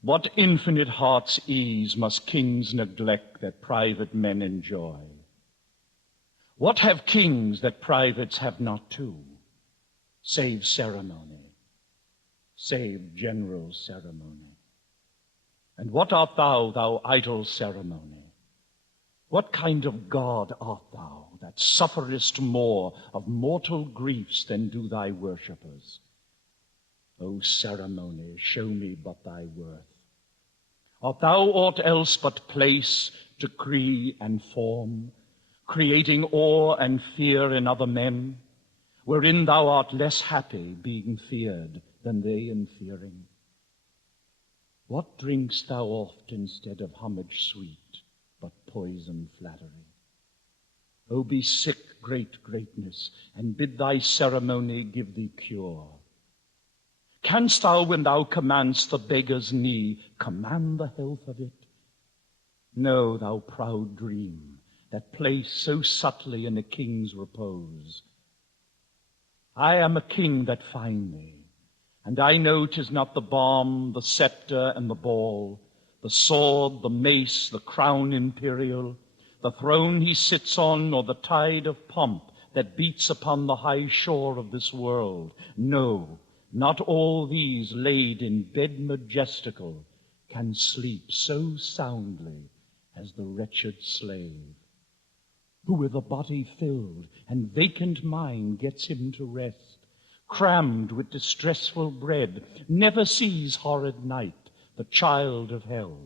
What infinite heart's ease must kings neglect that private men enjoy? What have kings that privates have not too, save ceremony, save general ceremony? And what art thou, thou idle ceremony? What kind of God art thou, that sufferest more of mortal griefs than do thy worshippers? O ceremony, show me but thy worth. Art thou aught else but place, decree, and form, creating awe and fear in other men, wherein thou art less happy, being feared, than they in fearing? What drink'st thou oft instead of homage sweet, but poison flattery? O be sick, great greatness, and bid thy ceremony give thee cure. Canst thou, when thou command'st the beggar's knee, command the health of it? No, thou proud dream, that place so subtly in a king's repose. I am a king that find thee, and I know 'tis not the balm, the scepter, and the ball, the sword, the mace, the crown imperial, the throne he sits on, or the tide of pomp that beats upon the high shore of this world. No, not all these laid in bed majestical can sleep so soundly as the wretched slave, who with a body filled and vacant mind gets him to rest, crammed with distressful bread, never sees horrid night, the child of hell,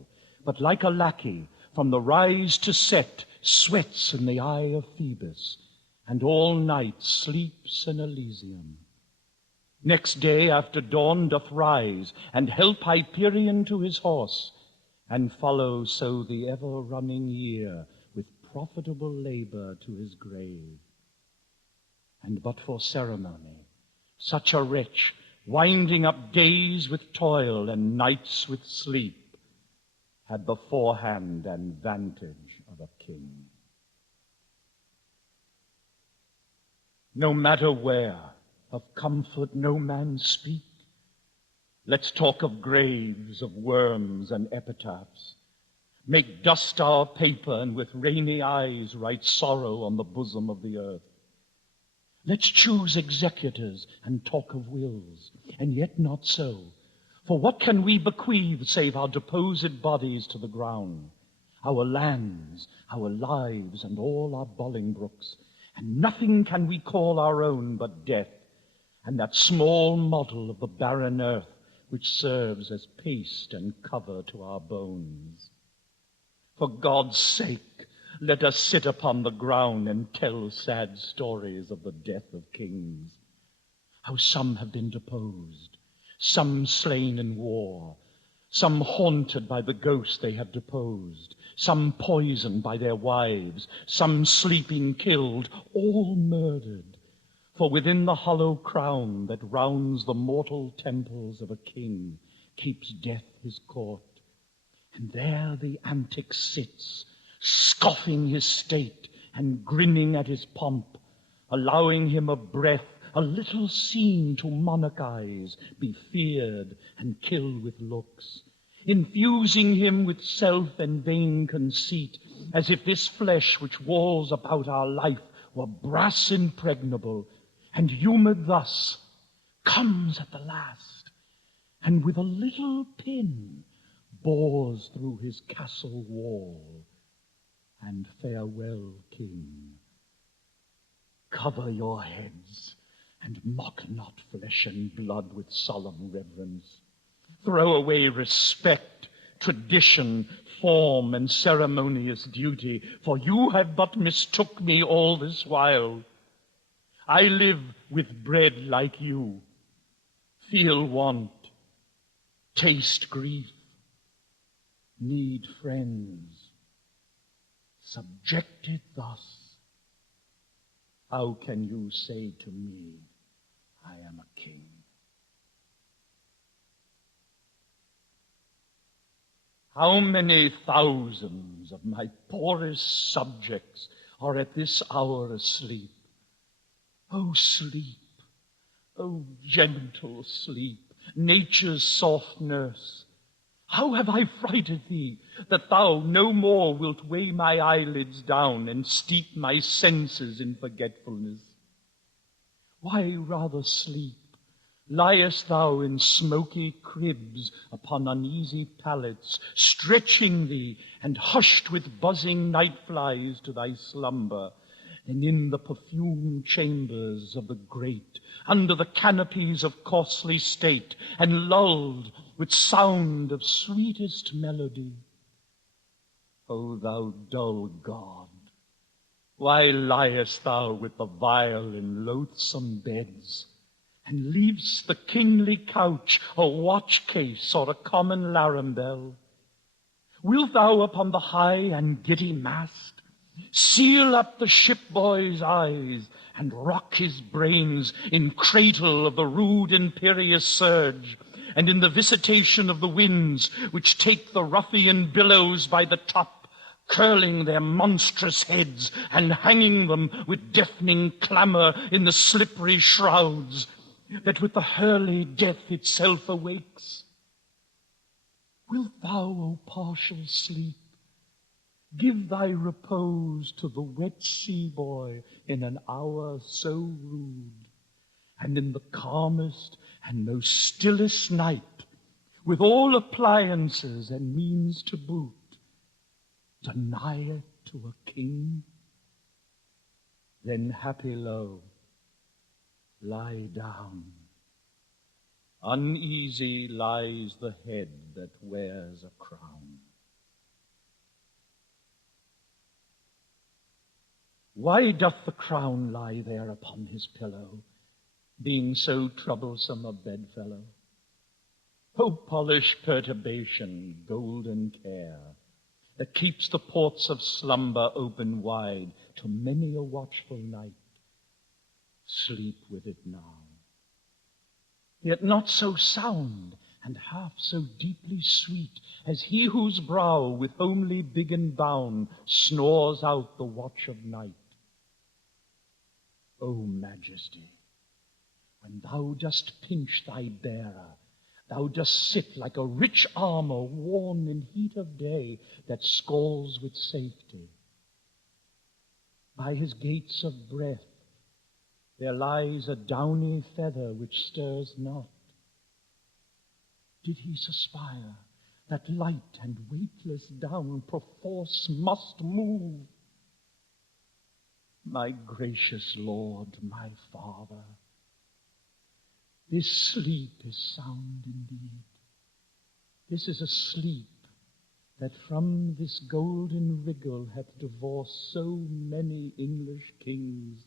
but like a lackey from the rise to set sweats in the eye of Phoebus, and all night sleeps in Elysium. Next day after dawn doth rise, and help Hyperion to his horse, and follow so the ever-running year with profitable labor to his grave. And but for ceremony, such a wretch, winding up days with toil and nights with sleep, had the forehand and vantage of a king. No matter where, of comfort no man speak. Let's talk of graves, of worms and epitaphs. Make dust our paper, and with rainy eyes write sorrow on the bosom of the earth. Let's choose executors and talk of wills, and yet not so. For what can we bequeath save our deposed bodies to the ground, our lands, our lives, and all our Bolingbrooks, and nothing can we call our own but death, and that small model of the barren earth which serves as paste and cover to our bones. For God's sake, let us sit upon the ground and tell sad stories of the death of kings, how some have been deposed, some slain in war, some haunted by the ghost they have deposed, some poisoned by their wives, some sleeping killed, all murdered. For within the hollow crown that rounds the mortal temples of a king keeps death his court. And there the antic sits, scoffing his state and grinning at his pomp, allowing him a breath, a little seen to monarchize, be feared and kill with looks, infusing him with self and vain conceit, as if this flesh which walls about our life were brass impregnable, and humid thus comes at the last, and with a little pin bores through his castle wall. And farewell, king, cover your heads, and mock not flesh and blood with solemn reverence. Throw away respect, tradition, form, and ceremonious duty, for you have but mistook me all this while. I live with bread like you, feel want, taste grief, need friends. Subjected thus, how can you say to me, I am a king? How many thousands of my poorest subjects are at this hour asleep? Oh, sleep, oh, gentle sleep, nature's soft nurse, How have I frighted thee, that thou no more wilt weigh my eyelids down and steep my senses in forgetfulness? Why rather sleep? Liest thou in smoky cribs upon uneasy pallets, stretching thee and hushed with buzzing night flies to thy slumber, and in the perfumed chambers of the great, under the canopies of costly state, and lulled with sound of sweetest melody? O thou dull god, why liest thou with the vile in loathsome beds, and leav'st the kingly couch a watch case or a common larum bell? Wilt thou upon the high and giddy mast seal up the shipboy's eyes, and rock his brains in cradle of the rude imperious surge, and in the visitation of the winds which take the ruffian billows by the top, curling their monstrous heads and hanging them with deafening clamor in the slippery shrouds, that with the hurly death itself awakes? Wilt thou, O partial sleep, give thy repose to the wet sea boy in an hour so rude, and in the calmest and most stillest night, with all appliances and means to boot, deny it to a king? Then happy low, lie down. Uneasy lies the head that wears a crown. Why doth the crown lie there upon his pillow, being so troublesome a bedfellow? O polished perturbation, golden care, that keeps the ports of slumber open wide to many a watchful night, sleep with it now. Yet not so sound and half so deeply sweet as he whose brow with homely biggin bound snores out the watch of night. O Majesty, when thou dost pinch thy bearer, thou dost sit like a rich armor worn in heat of day that scalds with safety. By his gates of breath there lies a downy feather which stirs not. Did he suspire, that light and weightless down perforce must move? My gracious Lord, my Father, this sleep is sound indeed. This is a sleep that from this golden wriggle hath divorced so many English kings.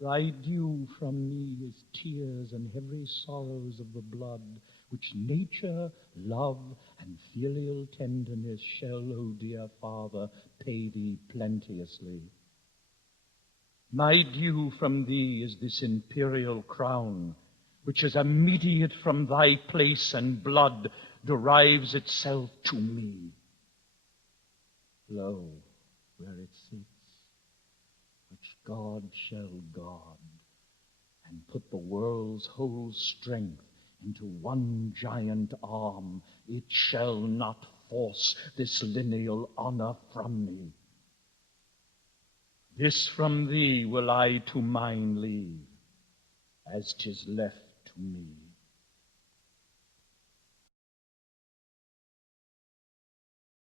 Thy due from me is tears and heavy sorrows of the blood, which nature, love, and filial tenderness shall, O dear Father, pay thee plenteously. My due from thee is this imperial crown, which as immediate from thy place and blood derives itself to me. Lo, where it sits, which God shall guard, and put the world's whole strength into one giant arm, it shall not force this lineal honor from me. This from thee will I to mine leave, as 'tis left to me.